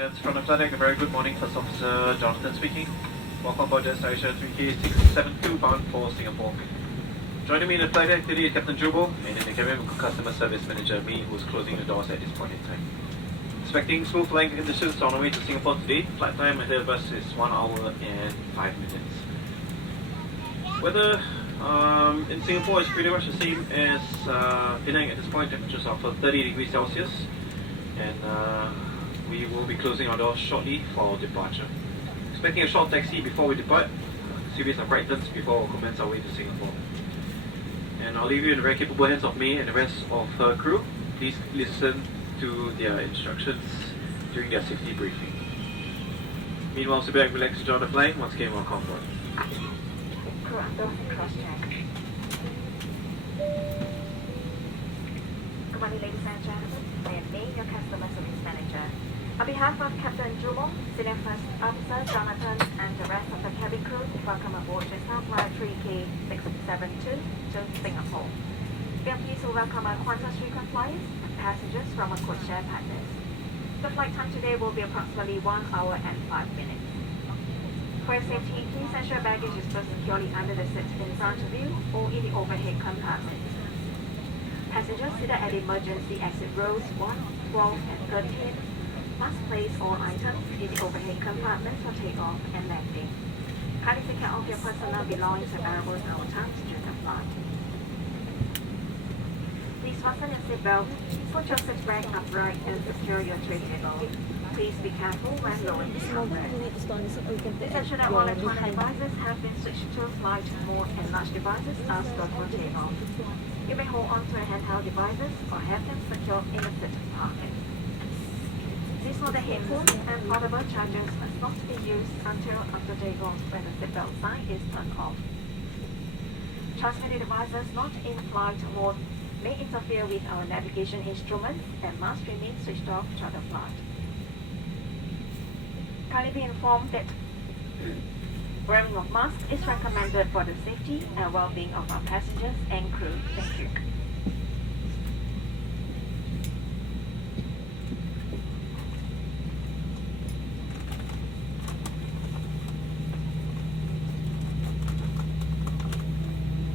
Jets from the flight deck, a very good morning. First Officer Jonathan speaking. Welcome aboard Jetstar A320-200 bound for Singapore. Joining me in the flight deck today is Captain Jubo, and in the cabin Customer Service Manager me, who is closing the doors at this point in time. Expecting smooth flying conditions on our way to Singapore today. Flight time ahead of us is 1 hour and 5 minutes. Weather in Singapore is pretty much the same as Penang at this point. Temperatures are for 30 degrees Celsius, and we will be closing our doors shortly for departure. Expecting a short taxi before we depart, a series of right turns before we commence our way to Singapore. And I'll leave you in the very capable hands of May and the rest of her crew. Please listen to their instructions during their safety briefing. Meanwhile, sit back, relax, enjoy the flight. Once again, welcome on board. Crew under cross-check. Good morning, ladies and gentlemen. I am May, your Customer Service Manager. On behalf of Captain Jumo, Senior First Officer Jonathan, and the rest of the cabin crew, welcome aboard Jetstar Flight 3K672 to Singapore. We are pleased to welcome our Qantas frequent flyers and passengers from our codeshare partners. The flight time today will be approximately 1 hour and 5 minutes. For your safety, please ensure baggage is placed securely under the seat in front of you or in the overhead compartment. Passengers seated at emergency exit rows 1, 12, and 13 must place all items in the overhead compartment for takeoff and landing. Kindly take care of your personal belongings and valuables at all times during the flight. Please fasten your seatbelt, put your seat back upright, and secure your tray table. Please be careful when lowering the armrest. Please ensure that all electronic devices have been switched to flight mode and large devices are stored for takeoff. You may hold on to your handheld devices or have them secured in a seat pocket. Please note that headphones and portable chargers must not be used until after takeoff when the seatbelt sign is turned off. Transmitting devices not in flight mode may interfere with our navigation instruments and must remain switched off throughout the flight. Kindly be informed that wearing of masks is recommended for the safety and well-being of our passengers and crew. Thank you.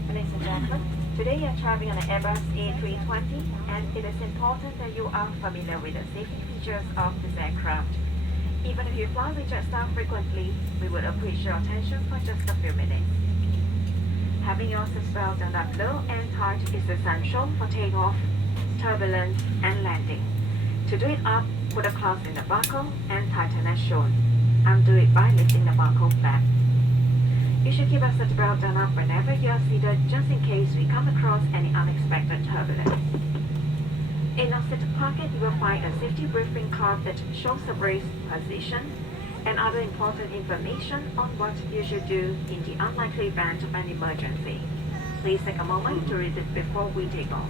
Ladies and gentlemen, today you are traveling on an Airbus A320, and it is important that you are familiar with the safety features of this aircraft. Even if you fly with Jetstar frequently, we would appreciate your attention for just a few minutes. Having your seatbelt done up low and tight is essential for takeoff, turbulence, and landing. To do it up, put a clasp in the buckle and tighten as shown. Undo it by lifting the buckle back. You should keep a seatbelt done up whenever you are seated, just in case we come across any unexpected turbulence. In our seat pocket, you will find a safety briefing card that shows the brace position and other important information on what you should do in the unlikely event of an emergency. Please take a moment to read it before we take off.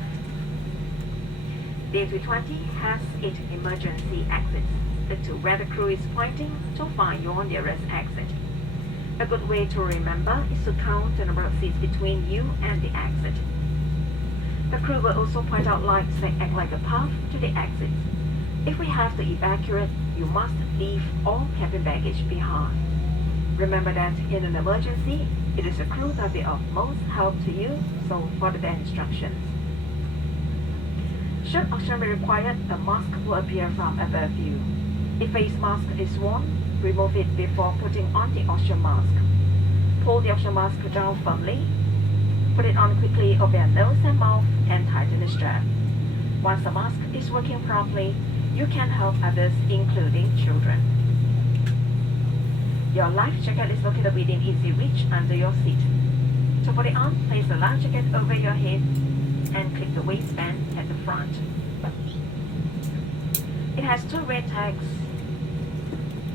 The A320 has 8 emergency exits, the 2 where the crew is pointing to find your nearest exit. A good way to remember is to count the number of seats between you and the exit. The crew will also point out lights that act like a path to the exit. If we have to evacuate, you must leave all cabin baggage behind. Remember that in an emergency, it is the crew that will be of most help to you, so follow their instructions. Should oxygen be required, a mask will appear from above you. If face mask is worn, remove it before putting on the oxygen mask. Pull the oxygen mask down firmly. Put it on quickly over your nose and mouth and tighten the strap. Once the mask is working properly, you can help others, including children. Your life jacket is located within easy reach under your seat. To put it on, place the life jacket over your head and click the waistband at the front. It has 2 red tags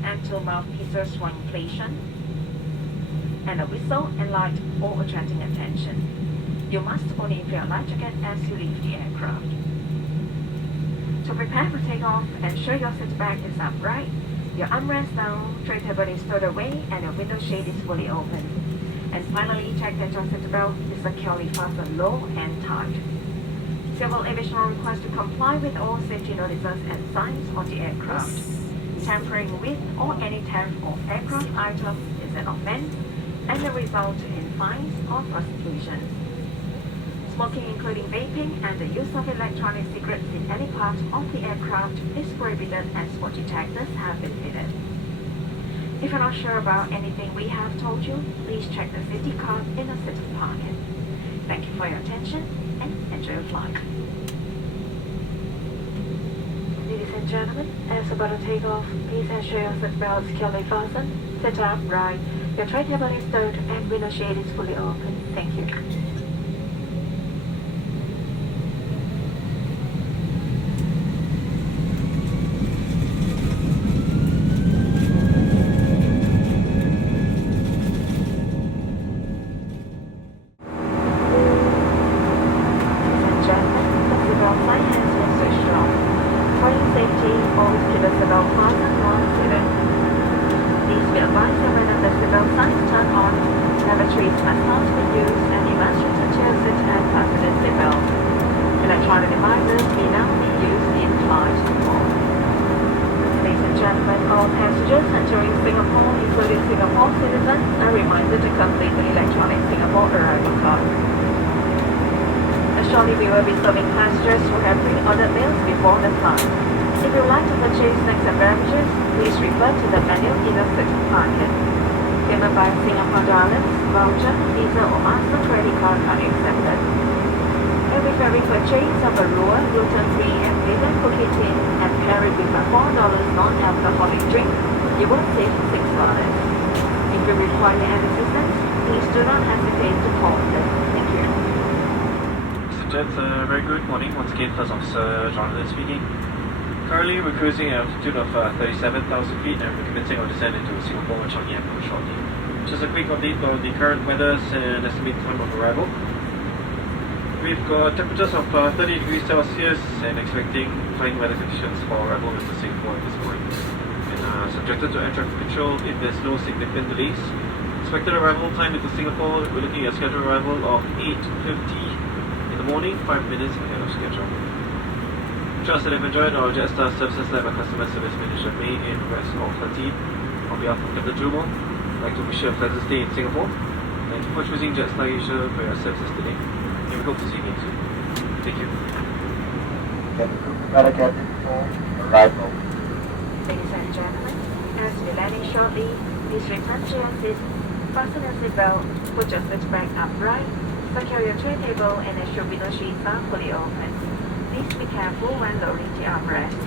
and 2 mouthpieces for inflation, and a whistle and light for attracting attention. You must only wear your life jacket as you leave the aircraft. To prepare for takeoff, ensure your seat back is upright, your armrest down, tray table is stowed away, and your window shade is fully open. And finally, check that your seat belt is securely fastened low and tight. Civil aviation requires to comply with all safety notices and signs on the aircraft. Tampering with or any theft of aircraft items is an offense and may result in fines or prosecution. Smoking, including vaping and the use of electronic cigarettes in any part of the aircraft, is prohibited and smoke detectors have been fitted. If you're not sure about anything we have told you, please check the safety card in the seated pocket. Thank you for your attention and enjoy your flight. Ladies and gentlemen, as about to take off, please ensure your seatbelt is securely fastened, sit upright, your tray table is stowed, and window shade is fully open. Thank you. Shortly we will be serving passengers who have pre-ordered meals before the flight. If you would like to purchase snacks and beverages, please refer to the menu in the seated pocket. Payment by Singapore dollars, voucher, Visa or Master credit card are accepted. And with every purchase of a raw, gluten-free and vegan cookie tin and pair it with a $4 non-alcoholic drink, you will save $6. If you require any assistance, please do not hesitate to call us. Thank you. Jets, very good morning. Once again, First Officer Jonathan speaking. Currently, we're cruising at an altitude of 37,000 feet and we're commencing our descent into Singapore Changi Airport shortly. Just a quick update on the current weather and estimated time of arrival. We've got temperatures of 30 degrees Celsius and expecting fine weather conditions for arrival into Singapore at this point. And subjected to air traffic control if there's no significant delays. Expected arrival time into Singapore, we're looking at scheduled arrival of 8:50 in the morning, 5 minutes ahead of schedule. Trust that you've enjoyed our Jetstar services led by Customer Service Manager May in West of her team. On behalf of Captain Jumo, I'd like to wish you a pleasant stay in Singapore. Thank you for choosing Jetstar Asia for your services today. And we hope to see you again soon. Thank you. Captain for arrival. Ladies and gentlemen, as we landing shortly, please return to your seat, fasten your seatbelt, put your seat back upright, secure your tray table and ensure window sheets are fully open. Please be careful when lowering the armrest.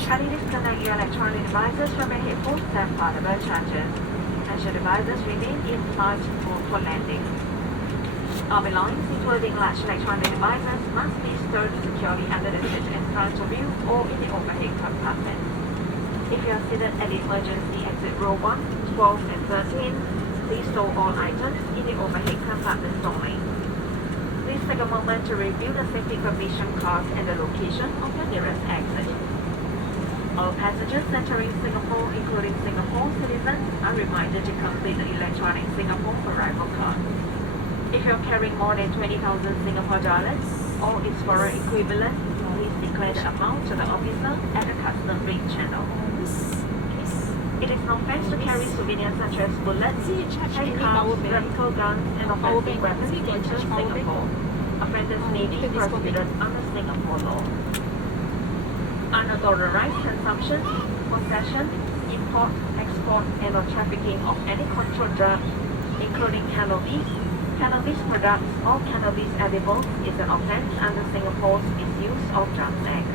Kindly disconnect your electronic devices from your headphones and portable chargers. Ensure devices remain in flight mode for landing. All belongings, including large electronic devices, must be stored securely under the seat in front of you or in the overhead compartment. If you are seated at the emergency exit row 1, 12 and 13, please store all items in the overhead compartments only. Please take a moment to review the safety provision cards and the location of your nearest exit. All passengers entering Singapore, including Singapore citizens, are reminded to complete the electronic Singapore arrival card. If you're carrying more than 20,000 Singapore dollars or its foreign equivalent, please declare the amount to the officer at the custom rate channel. It is no offense to carry souvenirs such as bullets, handcuffs, rifle guns, and offensive weapons into Singapore. Offenders may be prosecuted under Singapore law. Unauthorized consumption, possession, import, export, and/or trafficking of any controlled drug, including cannabis, cannabis products, or cannabis edibles, is an offense under Singapore's Misuse of Drugs Act.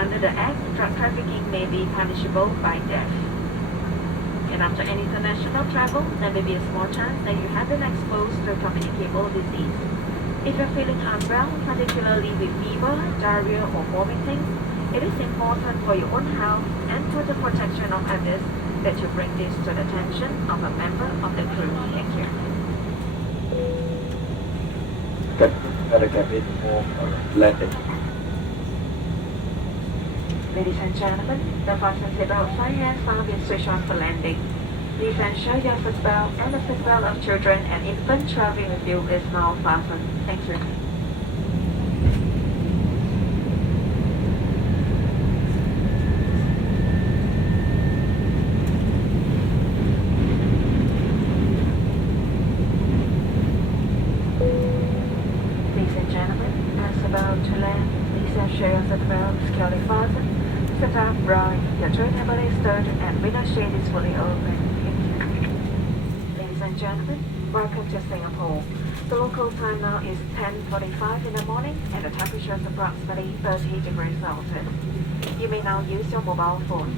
Under the Act, drug trafficking may be punishable by death. And after any international travel, there may be a small chance that you have been exposed to a communicable disease. If you're feeling unwell, particularly with fever, diarrhea, or vomiting, it is important for your own health and for the protection of others that you bring this to the attention of a member of the crew. Thank you. Cabin for landing. Ladies and gentlemen, the fasten seatbelt sign has now been switched on for landing. Please ensure your seatbelt and the seatbelt of children and infants traveling with you is now fastened. Thank you. the tray table is stirred and window shade is fully open. Thank you. Ladies and gentlemen, welcome to Singapore. The local time now is 10:45 in the morning and the temperature is approximately 30 degrees Celsius. You may now use your mobile phone.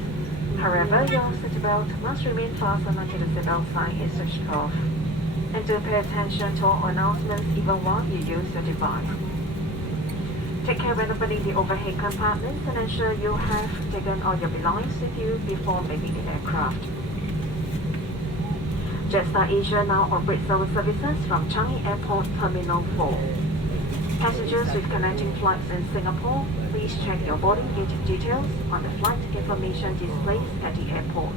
However, your seatbelt must remain fastened until the seatbelt sign is switched off. And do pay attention to all announcements even while you use your device. Take care when opening the overhead compartments and ensure you have taken all your belongings with you before leaving the aircraft. Jetstar Asia now operates our services from Changi Airport Terminal 4. Passengers with connecting flights in Singapore, please check your boarding gate details on the flight information displays at the airport.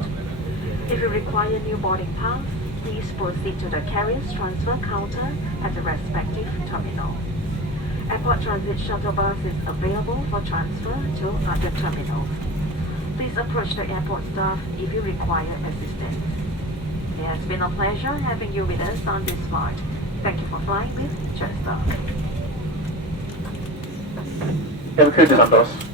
If you require new boarding pass, please proceed to the carrier's transfer counter at the respective terminal. Airport Transit Shuttle Bus is available for transfer to other terminals. Please approach the airport staff if you require assistance. It has been a pleasure having you with us on this flight. Thank you for flying with Jetstar. Have a good day, Santos.